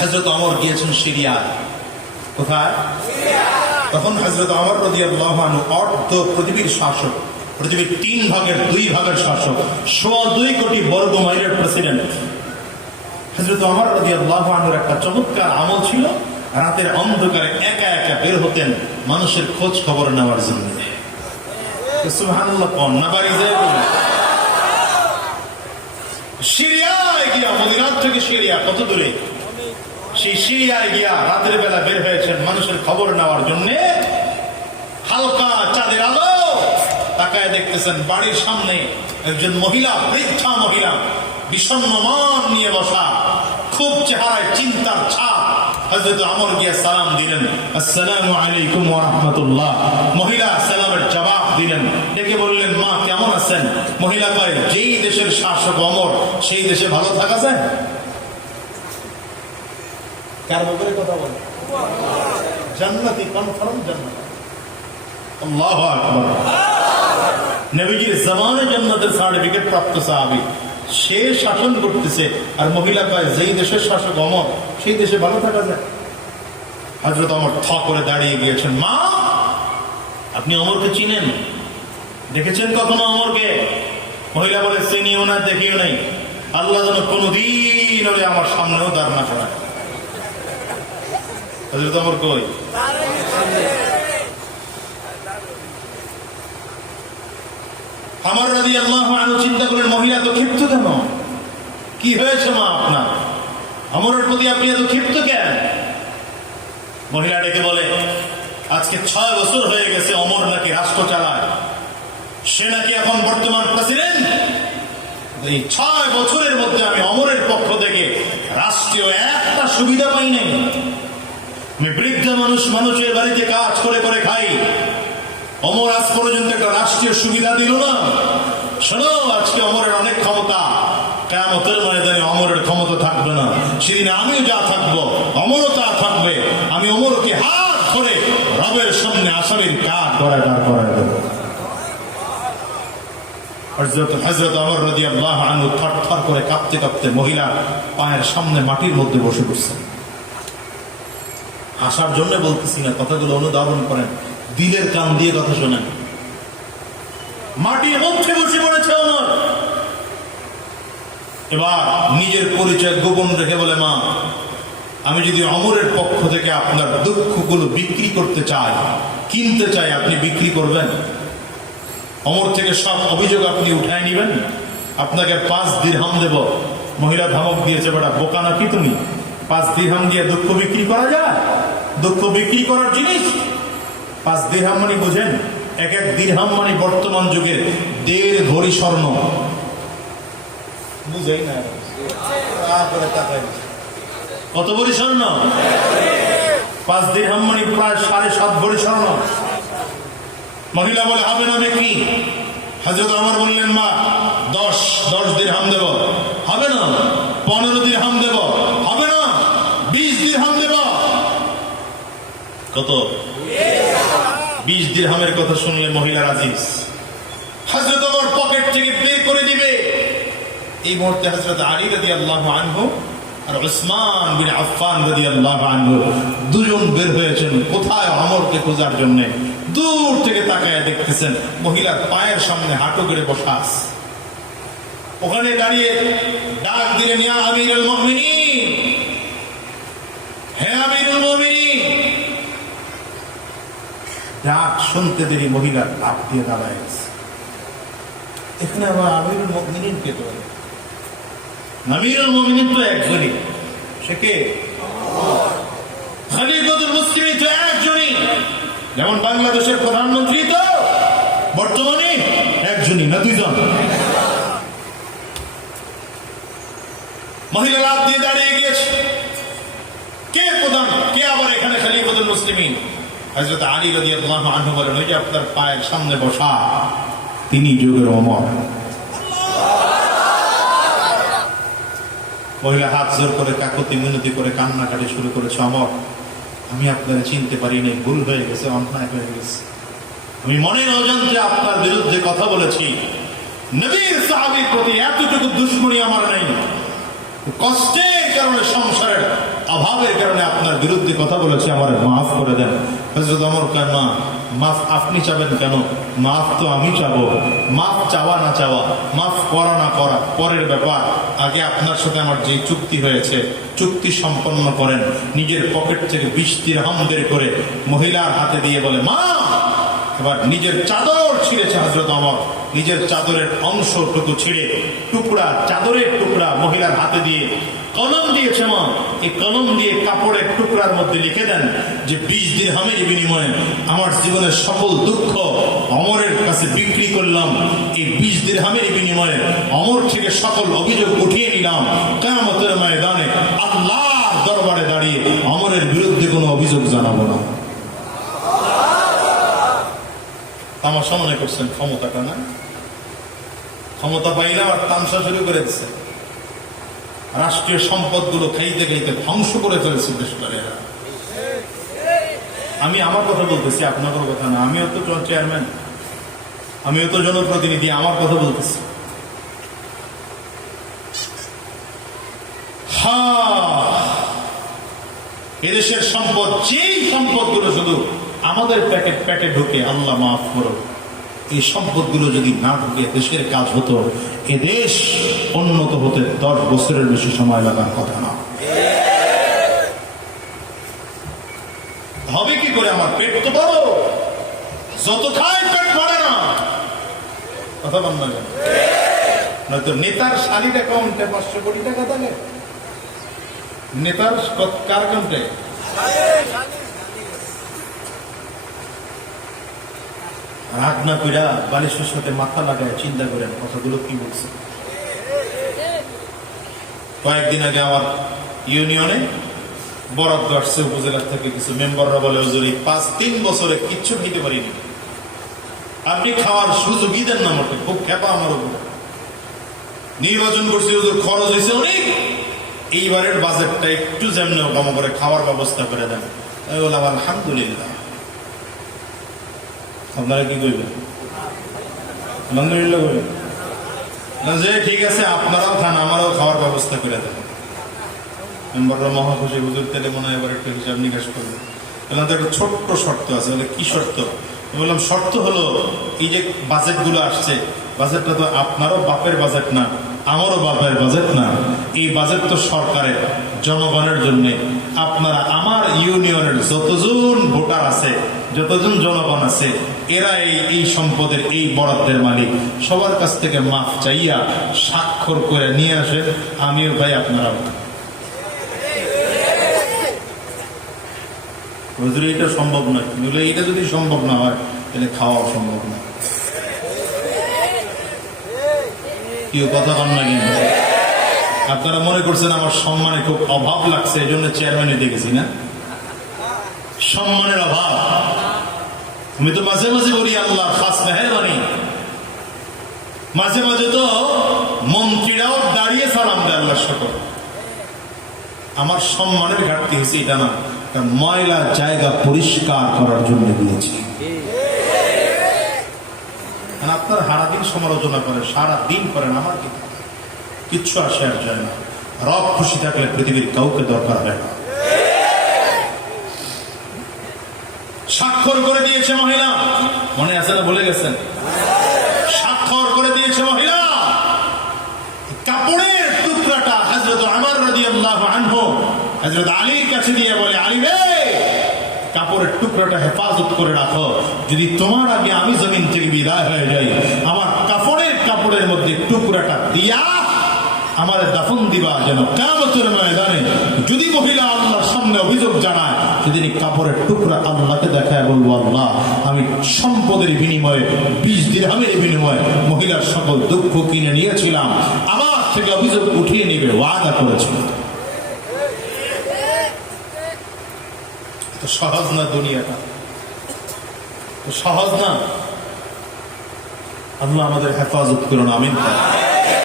হযরত ওমর গিয়েছেন সিরিয়ায়। কোথায়? তখন হযরত ওমর রাদিয়াল্লাহু আনহু অর্ধ পৃথিবীর শাসক, পৃথিবীর 3 ভাগের 2 ভাগের শাসক, 2.25 কোটি বর্গ মাইলের প্রেসিডেন্ট। হযরত ওমর রাদিয়াল্লাহু আনহুর একটা চমৎকার আমল ছিল, রাতের অন্ধকারে একা একা বের হতেন মানুষের খোঁজ খবর নেওয়ার জন্য। সুবহানাল্লাহ। কোন না বাড়ি যায় সিরিয়ায় গিয়া, মদিনা থেকে সিরিয়া কত দূরে, সেই সিরিয়ায় গিয়া রাতের বেলা বের হয়েছেন মানুষের খবর নেওয়ার জন্য। হালকা চাঁদের আলো তাকায় দেখতেছেন বাড়ির সামনে একজন মহিলা, বৃদ্ধা মহিলা, বিষণ্ণ মন নিয়ে বসা, খুব চেহারায় চিন্তার ছাপ। হযরত ওমর গিয়া সালাম দিলেন, আসসালামু আলাইকুম ওয়া রাহমাতুল্লাহ। মহিলা সালামের জবাব দিলেন, ডেকে বললেন, মা কেমন আছেন? মহিলা কয়, যেই দেশের শাসক ওমর সেই দেশে ভালো থাকা যায়? কার ব্যাপারে কথা বলে? জান্নাতি, কনফার্ম জান্নাত। আল্লাহু আকবার। নবীজির জবানে জান্নাতের সার্টিফিকেট প্রাপ্ত সাহাবী, সে শাসন করতেছে আর মহিলা কয়, যেই দেশের শাসক ওমর সেই দেশে ভালো থাকা যায়? হযরত ওমর থ করে দাঁড়িয়ে গিয়েছেন। মা, আপনি ওমরকে চিনেন? দেখেছেন কখনো ওমরকে? মহিলা বলে, চিনিও না, দেখিও নাই। আল্লাহ যেন কোনদিন ওরে আমার সামনেও দাঁড় না করায়। হযরত ওমর কই? ওমর রাদিয়াল্লাহু আনহু চিন্তা করলেন, মহিলা তো ক্ষিপ্ত কেন? কি হয়েছে মা আপনার? ওমরের প্রতি আপনি এত ক্ষিপ্ত কেন? মহিলা ডেকে বলে, আজকে 6 বছর হয়ে গেছে ওমর নাকি রাষ্ট্র চালায়, সে নাকি এখন বর্তমান প্রেসিডেন্ট। এই 6 বছরের মধ্যে আমি ওমরের পক্ষ থেকে রাষ্ট্রীয় একটা সুবিধা পাই নাই। আমি বৃদ্ধ মানুষ, মানুষের বাড়িতে কাজ করে করে খাই। ওমর আজ পর্যন্ত একটা রাষ্ট্রীয় সুবিধা দিল না। শোনো, আজকে ওমরের অনেক ক্ষমতা, কিয়ামতের ময়দানে ওমরের ক্ষমতা থাকবে না। সেদিন আমিও যা থাকবো, ওমরও তা থাকবে। আমি ওমরকে হাত ধরে রবের সামনে আসামির কাঠ করায় দেব। হযরত ওমর রাদিয়াল্লাহু আনহু থরথর করে কাঁপতে কাঁপতে মহিলার পায়ের সামনে মাটির মধ্যে বসে পড়ছেন। হাসার জন্য বলতেছি না, কথাগুলো অনুধাবন করেন, দিলের কান দিয়ে কথা শোনেন। মাটির মধ্যে বসে পড়েছে ওমর। এবার নিজের পরিচয় গোপন রেখে বলে, মা, আমি যদি ওমরের পক্ষ থেকে আপনার দুঃখগুলো বিক্রি করতে চাই, কিনতে চাই, আপনি বিক্রি করবেন? ওমর থেকে সব অভিযোগ আপনি উঠায় নিবেন? আপনাকে 5 দিরহাম দেব। মহিলা ধমক দিয়েছে, বেটা বোকা নাকি তুমি? 5 দিরহাম দিয়ে দুঃখ বিক্রি করা যায়? দুঃখ বিক্রি করার জিনিস? 5 দিরহাম মানে বুঝেন? এক দিরহাম মানে বর্তমান যুগের 1.5 ভরি স্বর্ণ। বুঝাই না? কত ভরি স্বর্ণ? 5 দিরহাম মানে প্রায় 7.5 ভরি স্বর্ণ। মহিলা বলে, হবে না কি? হযরত ওমর বললেন, মা, 10 দিরহাম দেব। হবে না? 15 দিরহাম দেব। হবে না? 20 দিরহাম দেব। কত? 20 দিরহামের কথা শুনলে মহিলার আজিজ। হযরত ওমর পকেট থেকে বের করে দিবে। এই মুহূর্তে হযরত আলী রাদিয়াল্লাহু আনহু আর উসমান বিন আফফান রাদিয়াল্লাহু আনহু দুজন বের হয়েছেন কোথায়? ওমরকে খোঁজার জন্য। দূর থেকে তাকায় দেখতেছেন মহিলার পায়ের সামনে হাঁটু গেড়ে বসা আছে। ওখানে দাঁড়িয়ে ডাক দিলেন, ইয়া আমিরুল মুমিনিন, হে আমিরুল মুমিনিন। ডাক শুনতে দেরি মহিলা লাফ দিয়ে দাঁড়ায় গেছে। এখানে আবার আমিরুল মুমিনিন কে? তো আমিরুল মুমিনিন তো একজনই। সে কে? খলিফাতুল মুসলিমিন তো একজনই। যেমন বাংলাদেশের প্রধানমন্ত্রী তো বর্তমানে একজনই, না দুইজন? মহিলা লাফ দিয়ে দাঁড়িয়ে গিয়েছে। কে প্রধান, কে আবার এখানে খলিফাতুল মুসলিমিন? হযরত আলী রাদিয়াল্লাহু আনহু বলেন, ওই যে আপনার পায়ের সামনে বসা, তিনি যুগের ওমর। মহিলা হাত জোর করে কাকুতি মিনতি করে কান্নাকাটি শুরু করেছে, ওমর, আমি আপনাকে চিনতে পারি নাই, ভুল হয়ে গেছে, অন্যায় হয়ে গেছে। আমি মনে অজান্তে আপনার বিরুদ্ধে কথা বলেছি। নবীর সাহাবীর প্রতি এতটুকু দুশমনী আমার নাই। কষ্টের কারণে সংসারের অভাবের কারণে আপনার বিরুদ্ধে কথা বলেছি, আমার মাফ করে দেন। হযরত ওমর কয়, মা মাফ আপনি চাবেন কেন? মাফ তো আমি চাবো। মাফ চাওয়া না চাওয়া, মাফ করা না করা পরের ব্যাপার। আগে আপনার সাথে আমার যে চুক্তি হয়েছে, চুক্তি সম্পন্ন করেন। নিজের পকেট থেকে 20 দিরহাম বের করে মহিলার হাতে দিয়ে বলে, মা। এবার নিজের চাদর ছিঁড়েছে হযরত ওমর, নিজের চাদরের অংশটুকু ছিঁড়ে টুকরা, চাদরের টুকরা মহিলার হাতে দিয়ে কলম দিয়েছে। মা, এই কলম দিয়ে কাপড়ের টুকরার মধ্যে লিখে দেন যে 20 দিরহামের বিনিময়ে আমার জীবনের সকল দুঃখ ওমরের কাছে বিক্রি করলাম। এই 20 দিরহামের বিনিময়ে ওমর থেকে সকল অভিযোগ উঠিয়ে নিলাম। কিয়ামতের ময়দানে আল্লাহর দরবারে দাঁড়িয়ে ওমরের বিরুদ্ধে কোনো অভিযোগ জানাবো না। তামাশা মনে করছেন ক্ষমতাটা? না, ক্ষমতা পাইলাম আর তামসা শুরু করে দিচ্ছে। রাষ্ট্রীয় সম্পদগুলো খাইতে খাইতে ধ্বংস করে ফেলছে দেশবাসীরা। আমি আমার কথা বলতেছি, আপনার কথা না। আমিও তো চেয়ারম্যান, আমিও তো জনপ্রতিনিধি, আমার কথা বলতেছি। এদেশের সম্পদ, যেই সম্পদগুলো শুধু আমাদের পেটে ঢুকে, আল্লাহ মাফ করো, এই সম্পদগুলো যদি না ঢুকে দেশের কাজ হতো, এ দেশ উন্নত হতে 10 বছরের বেশি সময় লাগার কথা না। হবে কি করে? আমার পেট তো বড়, যত খাই পেট ভরে না। কথা বল না, নয়তো নেতার শাড়ির অ্যাকাউন্টে 500 কোটি টাকা থাকে। নেতার কার অ্যাকাউন্টে? রাগ না কইরা বালিশের সাথে মাথা লাগায় চিন্তা করেন কথাগুলো কি বলছে। কয়েকদিন আগে আমার ইউনিয়নে বরাদ্দ আসছে উপজেলা থেকে, কিছু মেম্বাররা বলে, হুজুর 5-3 বছরে কিচ্ছু খেতে পারিনি, আপনি খাওয়ার সুযোগই দেন না আমাকে। খুব খেপা আমার উপর। নির্বাচন করছি হুজুর, খরচ হয়েছে অনেক, এইবারের বাজেটটা একটু যেমন কম করে খাওয়ার ব্যবস্থা করে দেন। আমি বললাম আলহামদুলিল্লাহ। আপনারা কি করবেন? আলহামদুলিল্লাহ বলবেন না যে ঠিক আছে আপনারাও খান, আমারও খাওয়ার ব্যবস্থা করে দেন। মেম্বাররা মহা খুশি, হুজুর তেলে মনে হয় এবার একটু হিসাব নিকাশ করবে। বললাম তো একটা ছোট্ট শর্ত আছে। বলে কি শর্ত? বললাম শর্ত হলো, এই যে বাজেটগুলো আসছে, বাজেটটা তো আপনারও বাপের বাজেট না, আমারও বাপের বাজেট না। এই বাজেট তো সরকারের, জনগণের জন্য। আপনারা আমার ইউনিয়নের যতজন ভোটার আছে, যতজন জনগণ আছে, এরা এই সম্পদের, এই বরাদ্দের মালিক। সবার কাছ থেকে মাফ চাইয়া স্বাক্ষর করে নিয়ে আসেন, আমিও ভাই আপনারাও। হুজুর এটা সম্ভব নয়। এটা যদি সম্ভব না হয় তাহলে খাওয়া সম্ভব না। কেউ কথা কন না কেন? আপনারা মনে করছেন আমার সম্মানে খুব অভাব লাগছে, এই জন্য চেয়ারম্যানে দেখেছি না? সম্মানের অভাব। আমি তো মাঝে মাঝে বলি আল্লাহ খাস মেহেরবানি। মাঝে মাঝে তো মন্ত্রীরাও দাঁড়িয়ে সালাম দেয় আল্লাহর শুকর। আমার সম্মানের ঘাটতি হয়েছে এটা না, ময়লা জায়গা পরিষ্কার করার জন্য দিয়েছি। আপনার সারাদিন সমালোচনা করেন, সারাদিন করেন, আমার কিচ্ছু আসে আর যায় না। রব খুশি থাকলে পৃথিবীর কাউকে দরকার হয় না। স্বাক্ষর করে দিয়েছে মহিলা, মনে আছে না? বলে গেছেন? স্বাক্ষর করে দিয়েছে মহিলা। কাপড়ের টুকরাটা হযরত ওমর রাদিয়াল্লাহু আনহু হযরত আলীর কাছে দিয়ে বলে, আলী রে, কাপড়ের টুকরাটা হেফাজত করে রাখো, যদি তোমার আগে আমি জমিন থেকে বিদায় হয়ে যাই, আমার কাপড়ের মধ্যে টুকরাটা দিয়া আমার দাফন দিবা, যেন কিয়ামতের ময়দানে যদি মহিলা আল্লাহর সামনে অভিযোগ জানায়, সেদিন কাপড়ের টুকরা আল্লাহকে দেখায় বলবো, আল্লাহ আমি সম্পদের বিনিময়ে 20 দিরহামের বিনিময়ে মহিলার সকল দুঃখ কিনে নিয়েছিলাম, আমার থেকে অভিযোগ উঠিয়ে নিবে ওয়াদা করেছিল। সহজ না দুনিয়াটা, সহজ না। আল্লাহ আমাদের হেফাজত করুন, আমিন।